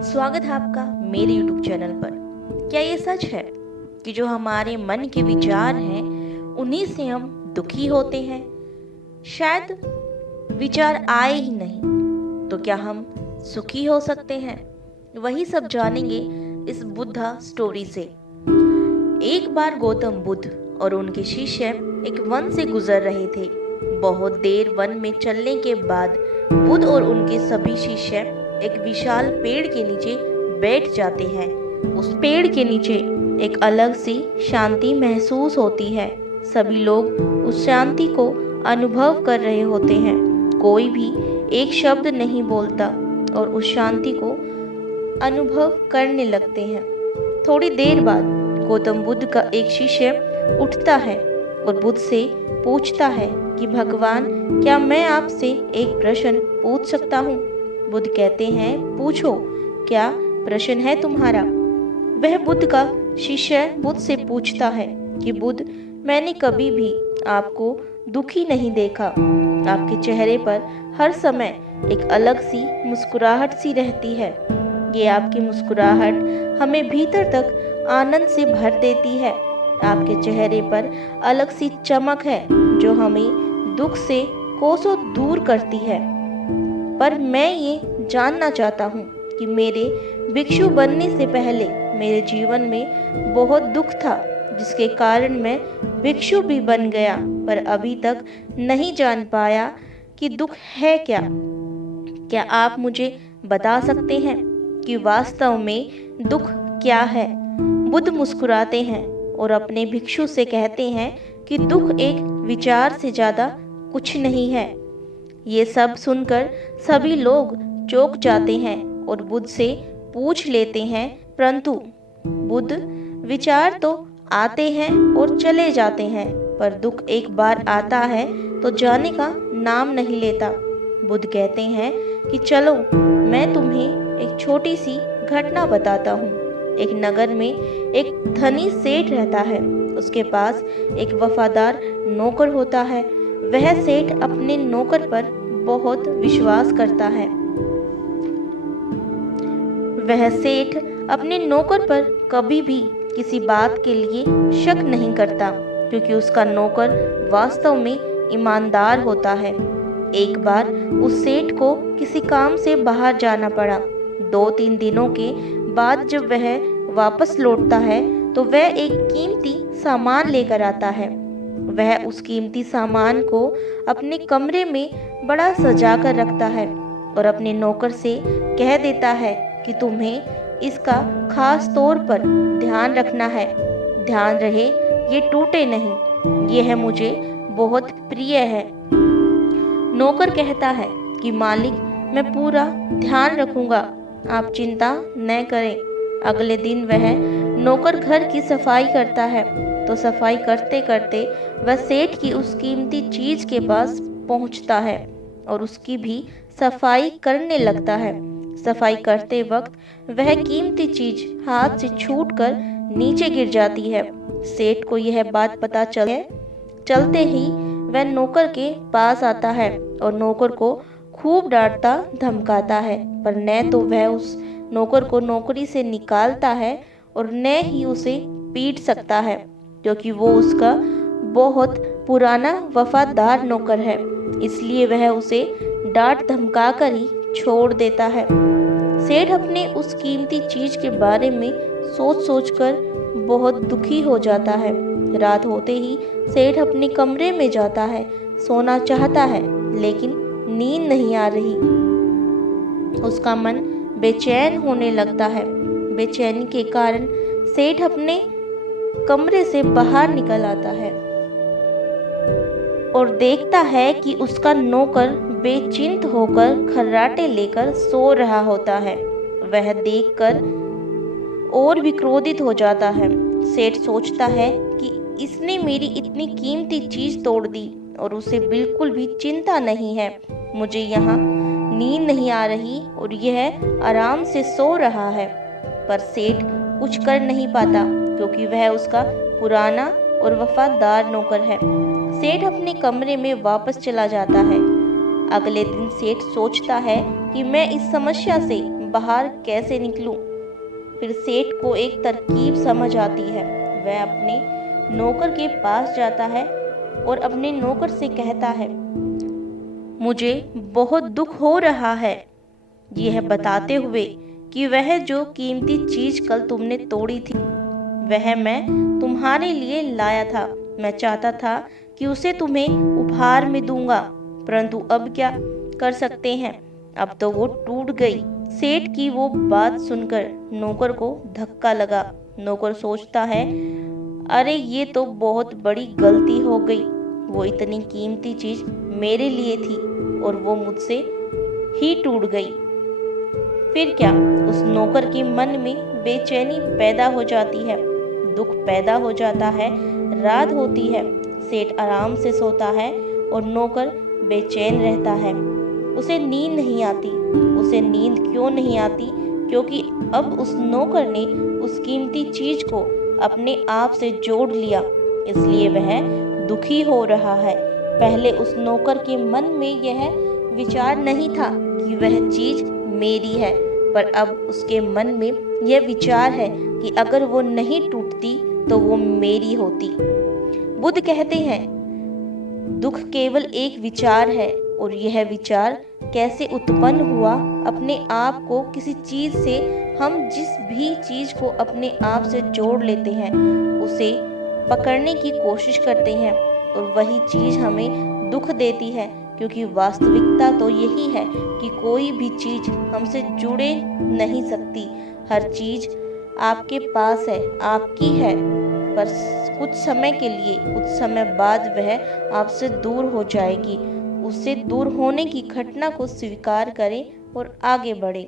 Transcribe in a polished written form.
स्वागत है आपका मेरे YouTube चैनल पर। क्या ये सच है कि जो हमारे मन के विचार हैं उन्हीं से हम दुखी होते हैं? शायद विचार आए ही नहीं तो क्या हम सुखी हो सकते हैं? वही सब जानेंगे इस बुद्धा स्टोरी से। एक बार गौतम बुद्ध और उनके शिष्य एक वन से गुजर रहे थे। बहुत देर वन में चलने के बाद बुद्ध और उनके सभी शिष्य एक विशाल पेड़ के नीचे बैठ जाते हैं। उस पेड़ के नीचे एक अलग सी शांति महसूस होती है। सभी लोग उस शांति को अनुभव कर रहे होते हैं। कोई भी एक शब्द नहीं बोलता और उस शांति को अनुभव करने लगते हैं। थोड़ी देर बाद गौतम बुद्ध का एक शिष्य उठता है और बुद्ध से पूछता है कि भगवान, क्या मैं आपसे एक प्रश्न पूछ सकता हूँ? बुद्ध कहते हैं, पूछो, क्या प्रश्न है तुम्हारा? वह बुद्ध का शिष्य बुद्ध से पूछता है कि बुद्ध, मैंने कभी भी आपको दुखी नहीं देखा। आपके चेहरे पर हर समय एक अलग सी मुस्कुराहट सी रहती है। ये आपकी मुस्कुराहट हमें भीतर तक आनंद से भर देती है। आपके चेहरे पर अलग सी चमक है जो हमें दुख से कोसों दूर करती है। पर मैं ये जानना चाहता हूँ कि मेरे भिक्षु बनने से पहले मेरे जीवन में बहुत दुख था, जिसके कारण मैं भिक्षु भी बन गया, पर अभी तक नहीं जान पाया कि दुख है क्या। क्या आप मुझे बता सकते हैं कि वास्तव में दुख क्या है? बुद्ध मुस्कुराते हैं और अपने भिक्षु से कहते हैं कि दुख एक विचार से ज़्यादा कुछ नहीं है। ये सब सुनकर सभी लोग चौंक जाते हैं और बुद्ध से पूछ लेते हैं, परंतु बुद्ध, विचार तो आते हैं और चले जाते हैं, पर दुख एक बार आता है तो जाने का नाम नहीं लेता। बुद्ध कहते हैं कि चलो, मैं तुम्हें एक छोटी सी घटना बताता हूँ। एक नगर में एक धनी सेठ रहता है। उसके पास एक वफादार नौकर होता है। वह सेठ अपने नौकर पर बहुत विश्वास करता है। वह सेठ अपने नौकर पर कभी भी किसी बात के लिए शक नहीं करता, क्योंकि उसका नौकर वास्तव में ईमानदार होता है। एक बार उस सेठ को किसी काम से बाहर जाना पड़ा। 2-3 दिनों के बाद जब वह वापस लौटता है तो वह एक कीमती सामान लेकर आता है। वह उस कीमती सामान को अपने कमरे में बड़ा सजा कर रखता है और अपने नौकर से कह देता है कि तुम्हें इसका खास तौर पर ध्यान रखना है। ध्यान रहे ये टूटे नहीं, यह मुझे बहुत प्रिय है। नौकर कहता है कि मालिक, मैं पूरा ध्यान रखूंगा, आप चिंता न करें। अगले दिन वह नौकर घर की सफाई करता है तो सफाई करते करते वह सेठ की उस कीमती चीज के पास पहुंचता है और उसकी भी सफाई करने लगता है। सफाई करते वक्त वह कीमती चीज हाथ से छूटकर नीचे गिर जाती है। सेठ को यह बात पता चलते ही वह नौकर के पास आता है और नौकर को खूब डांटता धमकाता है, पर न तो वह उस नौकर को नौकरी से निकालता है और न ही उसे पीट सकता है, क्योंकि वो उसका बहुत पुराना वफादार नौकर है। इसलिए वह उसे डांट धमका कर ही छोड़ देता है। सेठ अपने उस कीमती चीज के बारे में सोच सोच कर बहुत दुखी हो जाता है। रात होते ही सेठ अपने कमरे में जाता है। सोना चाहता है लेकिन नींद नहीं आ रही। उसका मन बेचैन होने लगता है। बेचैनी के कारण सेठ अपने कमरे से बाहर निकल आता है और देखता है कि उसका नौकर बेचिंत होकर खर्राटे लेकर सो रहा होता है। वह देखकर और भी क्रोधित हो जाता है। सेठ सोचता है कि इसने मेरी इतनी कीमती चीज तोड़ दी और उसे बिल्कुल भी चिंता नहीं है। मुझे यहाँ नींद नहीं आ रही और यह आराम से सो रहा है, पर सेठ कुछ कर नहीं पाता, क्योंकि वह उसका पुराना और वफादार नौकर है। सेठ अपने कमरे में वापस चला जाता है। अगले दिन सेठ सोचता है कि मैं इस समस्या से बाहर कैसे निकलूं? फिर सेठ को एक तरकीब समझ आती है। वह अपने नौकर के पास जाता है और अपने नौकर से कहता है, मुझे बहुत दुख हो रहा है, यह बताते हुए कि वह जो कीमती चीज कल तुमने तोड़ी थी वह मैं तुम्हारे लिए लाया था। मैं चाहता था कि उसे तुम्हें उपहार में दूंगा, परंतु अब क्या कर सकते हैं, अब तो वो टूट गई। सेठ की वो बात सुनकर नौकर को धक्का लगा। नौकर सोचता है, अरे ये तो बहुत बड़ी गलती हो गई। वो इतनी कीमती चीज मेरे लिए थी और वो मुझसे ही टूट गई। फिर क्या, उस नौकर के मन में बेचैनी पैदा हो जाती है, दुख पैदा हो जाता है। रात होती है, सेठ आराम से सोता है और नौकर बेचैन रहता है। उसे नींद नहीं आती। उसे नींद क्यों नहीं आती? क्योंकि अब उस नौकर ने उस कीमती चीज को अपने आप से जोड़ लिया, इसलिए वह दुखी हो रहा है। पहले उस नौकर के मन में यह विचार नहीं था कि वह चीज मेरी है, पर अब उसके मन में यह विचार है कि अगर वो नहीं टूटती तो वो मेरी होती। बुद्ध कहते हैं, दुख केवल एक विचार है और यह विचार कैसे उत्पन्न हुआ। अपने आप को किसी चीज से, हम जिस भी चीज को अपने आप से जोड़ लेते हैं उसे पकड़ने की कोशिश करते हैं और वही चीज हमें दुख देती है, क्योंकि वास्तविकता तो यही है कि कोई भी चीज हमसे जुड़े नहीं सकती। हर चीज आपके पास है, आपकी है, पर कुछ समय के लिए, कुछ समय बाद वह आपसे दूर हो जाएगी। उससे दूर होने की घटना को स्वीकार करें और आगे बढ़ें।